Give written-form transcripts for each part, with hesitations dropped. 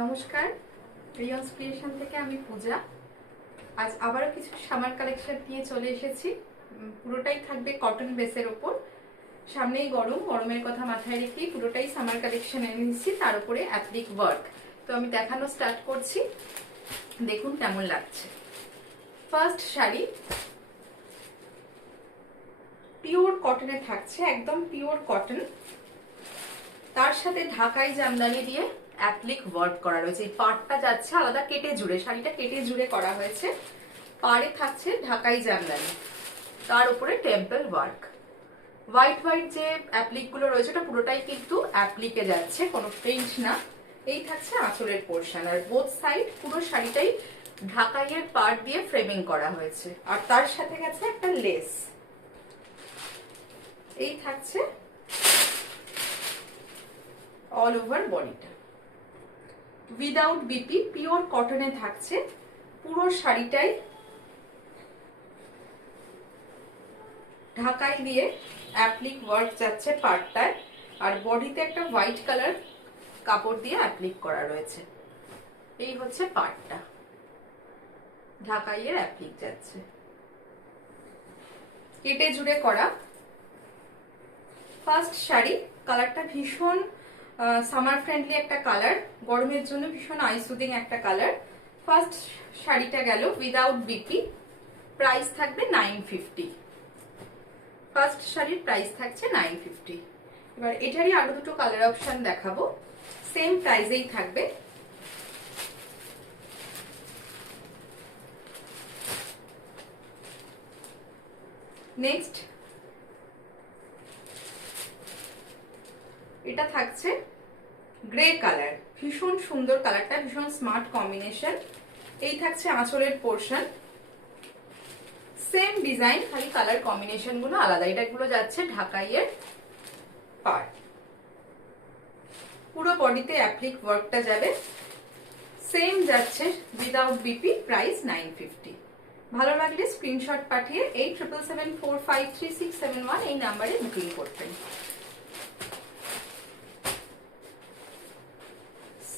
নমস্কার, রিয়ন্স ক্রিয়েশন থেকে আমি পূজা। আজ আবারও কিছু সামার কালেকশন নিয়ে চলে এসেছি। পুরোটাই থাকবে কটন বেসের ওপর। সামনেই গরমের কথা মাথায় রেখেই পুরোটাই সামার কালেকশন এনে নিচ্ছি, তার উপরে অ্যাপ্লিক ওয়ার্ক। তো আমি দেখানো স্টার্ট করছি, দেখুন কেমন লাগছে। ফার্স্ট শাড়ি পিওর কটনে থাকছে, একদম পিওর কটন। তার সাথে ঢাকাই জামদানি দিয়ে অ্যাপ্লিক ওয়ার্ক করা রয়েছে। এই পাড়টা যাচ্ছে আলাদা কেটে জুড়ে, শাড়িটা কেটে জুড়ে করা হয়েছে। পাড়ে থাকছে ঢাকাই জামদানি, তার উপরে টেম্পল ওয়ার্ক। হোয়াইট হোয়াইট যে অ্যাপ্লিক গুলো রয়েছে ওটা পুরোটাই কিন্তু অ্যাপ্লিকে যাচ্ছে, কোনো প্রিন্ট না। এই থাকছে আঁচলের পোর্শন, আর বোথ সাইড পুরো শাড়িটাই ঢাকাইয়ের পাড় দিয়ে ফ্রেমিং করা হয়েছে। আর তার সাথে গেছে একটা লেস। এই থাকছে অল ওভার বডিটা। উইদাউট বিপি পিওর কটনে থাকছে, পুরো শাড়িটাই ঢাকাই দিয়ে অ্যাপ্লিক ওয়ার্ক যাচ্ছে পাড়টায়, আর বডিতে একটা হোয়াইট কালার কাপড় দিয়ে অ্যাপ্লিক করা রয়েছে। এই হচ্ছে পাড়টা, ঢাকাইয়ের অ্যাপ্লিক যাচ্ছে, কেটে জুড়ে করা। ফার্স্ট শাড়ি, কালারটা ভীষণ সামার ফ্রেন্ডলি একটা কালার, গরমের জন্য ভীষণ আইসুদিং একটা কালার। ফার্স্ট শাড়িটা গেল উইদাউট বিপি, প্রাইস থাকবে 950। ফার্স্ট শাড়ির প্রাইস থাকছে 950। এবার এটারই আরো দুটো কালার অপশন দেখাবো, সেম প্রাইসেই থাকবে। নেক্সট এটা থাকছে গ্রে কালার, ভীষণ সুন্দর কালারটা, ভীষণ স্মার্ট কম্বিনেশন। এই থাকছে আঁচলের পোর্শন, সেম ডিজাইন, খালি কালার কম্বিনেশন গুলো আলাদা। এটা গুলো যাচ্ছে ঢাকাইয়ের পাড়, পুরো বডিতে অ্যাপ্লিক ওয়ার্কটা যাবে। সেম যাচ্ছে উইদাউট বিপি, প্রাইস 950। ভালো লাগলে স্ক্রিনশট পাঠিয়ে 8777453671 এই নাম্বারে বুকিং করবেন।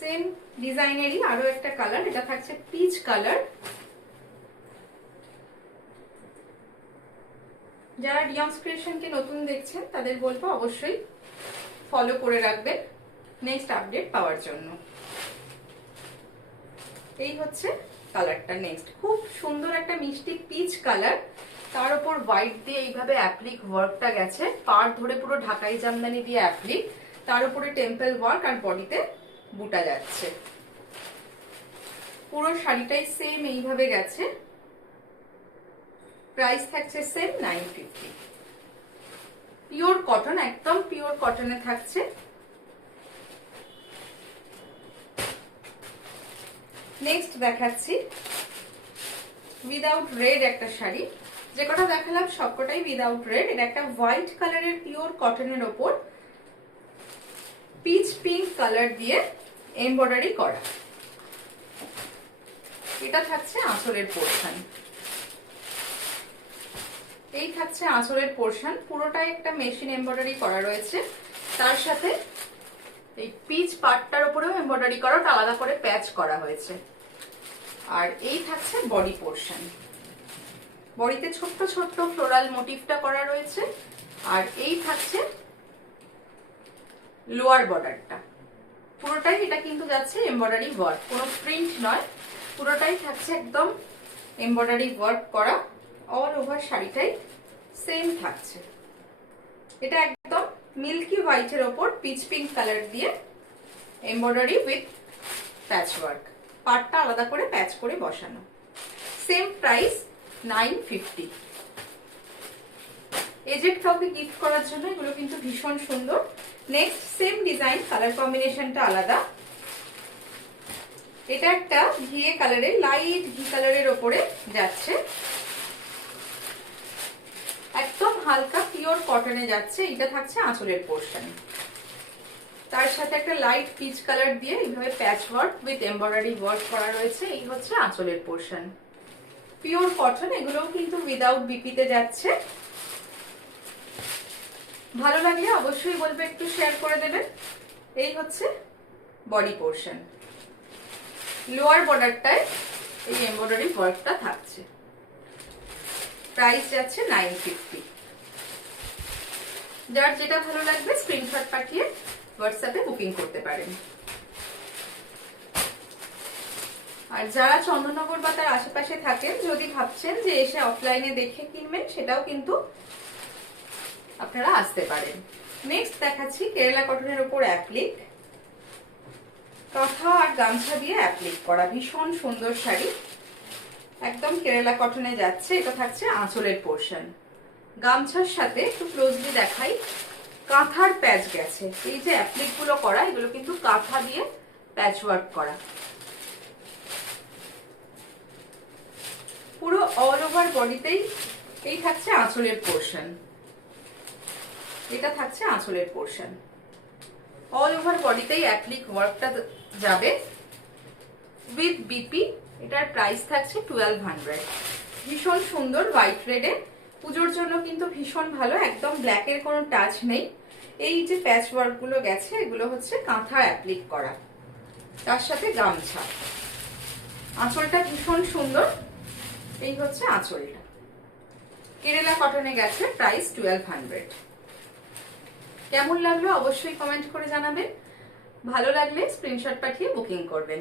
সেম ডিজাইনেরই আরো একটা কালার, এটা থাকছে পিচ কালার। যারা রিয়ন্স ক্রিয়েশনকে নতুন দেখছেন তাদের বলবো অবশ্যই ফলো করে রাখবেন নেক্সট আপডেট পাওয়ার জন্য। এই হচ্ছে কালারটা। নেক্সট খুব সুন্দর একটা মিষ্টি পিচ কালার, তার উপর হোয়াইট দিয়ে এইভাবে অ্যাপ্লিক ওয়ার্কটা গেছে, পাড় ধরে পুরো ঢাকাই জামদানি দিয়ে অ্যাপ্লিক, তার উপরে টেম্পল ওয়ার্ক, আর বডিতে বুটা যাচ্ছে। পুরো শাড়িটাই সেম এইভাবে গেছে, প্রাইস থাকছে সেম 950। পিওর কটন, একদম পিওর কটনে থাকছে। নেক্সট দেখাচ্ছি উইদাউট রেড একটা শাড়ি। যে কটা দেখালাম সবকটাই উইদাউট রেড। এটা একটা হোয়াইট কালারের পিওর কটনের ওপর পিচ পিঙ্ক কালার দিয়ে এমব্রয়ডারি করা। এটা থাকছে আঁচলের পোর্শন। এই থাকছে আঁচলের পোর্শন, পুরোটাই একটা মেশিন এমব্রয়ডারি করা রয়েছে। তার সাথে এই পিচ পার্টটার উপরেও এমব্রয়ডারি করা, ওটা আলাদা করে প্যাচ করা হয়েছে। আর এই থাকছে বডি পোর্শন, বডিতে ছোট্ট ছোট্ট ফ্লোরাল মোটিভটা করা রয়েছে। আর এই থাকছে লোয়ার বর্ডারটা, পুরোটাই এটা কিন্তু যাচ্ছে এমব্রয়ডারি ওয়ার্ক, কোনো প্রিন্ট নয়, পুরোটাই থাকছে একদম এমব্রয়ডারি ওয়ার্ক করা। অল ওভার শাড়িটাই সেম থাকছে। এটা একদম মিল্কি হোয়াইটের ওপর পিচ পিঙ্ক কালার দিয়ে এমব্রয়ডারি উইথ প্যাচ ওয়ার্ক, পার্টটা আলাদা করে প্যাচ করে বসানো। Same price 950। এজেড কাউকে গিফট করার জন্য এগুলো কিন্তু ভীষণ সুন্দর। নেক্সট সেম ডিজাইন, কালার কম্বিনেশনটা আলাদা। এটা একটা ঘিয়ে কালারের, লাইট ঘি কালারের ওপরে যাচ্ছে, একদম হালকা পিওর কটনে যাচ্ছে। এটা থাকছে আঁচলের পোর্শন, তার সাথে একটা লাইট পিচ কালার দিয়ে এইভাবে প্যাচ ওয়ার্ক উইথ এমব্রয়ডারি ওয়ার্ক করা রয়েছে। এই হচ্ছে আঁচলের পোর্শন, পিওর কটন। এগুলোও কিন্তু উইদাউট বিপিতে যাচ্ছে। ভালো লাগলে অবশ্যই বলবে একটু শেয়ার করে দেবেন। এই হচ্ছে বডি পোর্শন। লোয়ার বর্ডারটায় এই এমব্রয়ডারি ওয়ার্কটা থাকছে। প্রাইস যাচ্ছে 950। যার যেটা ভালো লাগবে স্ক্রিনশট পাঠিয়ে হোয়াটসঅ্যাপে বুকিং করতে পারেন। আর যারা চন্দননগর বা তার আশেপাশে থাকেন, যদি ভাবছেন যে এসে অফলাইনে দেখে কিনবেন, সেটাও কিন্তু আপনারা আসতে পারেন। নেক্সট দেখাচ্ছি কেরালা কটনের উপর অ্যাপ্লিক, কাঁথা আর গামছা দিয়ে অ্যাপ্লিক করা ভীষণ সুন্দর শাড়ি, একদম কেরালা কটনে যাচ্ছে। এটা থাকছে আঁচলের পোর্শন। গামছার সাথে একটু ক্লোজলি দেখাই, কাঁথার প্যাচ গেছে। এই যে অ্যাপ্লিক গুলো করা, এগুলো কিন্তু কাঁথা দিয়ে প্যাচ ওয়ার্ক করা। পুরো অল ওভার বডিতেই এই থাকছে আঁচলের পোর্শন। এটা থাকছে আঁচলের পোর্শন। অল ওভার বডিতেই অ্যাপ্লিক ওয়ার্কটা যাবে উইথ বিপি। এটার প্রাইস থাকছে 1200। ভীষণ সুন্দর হোয়াইট রেডে, পুজোর জন্য কিন্তু ভীষণ ভালো, একদম ব্ল্যাকের কোনো টাচ নেই। এই যে প্যাচ ওয়ার্ক গুলো গেছে, এগুলো হচ্ছে কাঁথা অ্যাপ্লিক করা, তার সাথে গামছা। আঁচলটা ভীষণ সুন্দর। এই হচ্ছে আঁচলটা, কেরালা কটনে গেছে, প্রাইস 1200। কেমন লাগলো অবশ্যই কমেন্ট করে জানাবেন। ভালো লাগলে স্ক্রিনশট পাঠিয়ে বুকিং করবেন।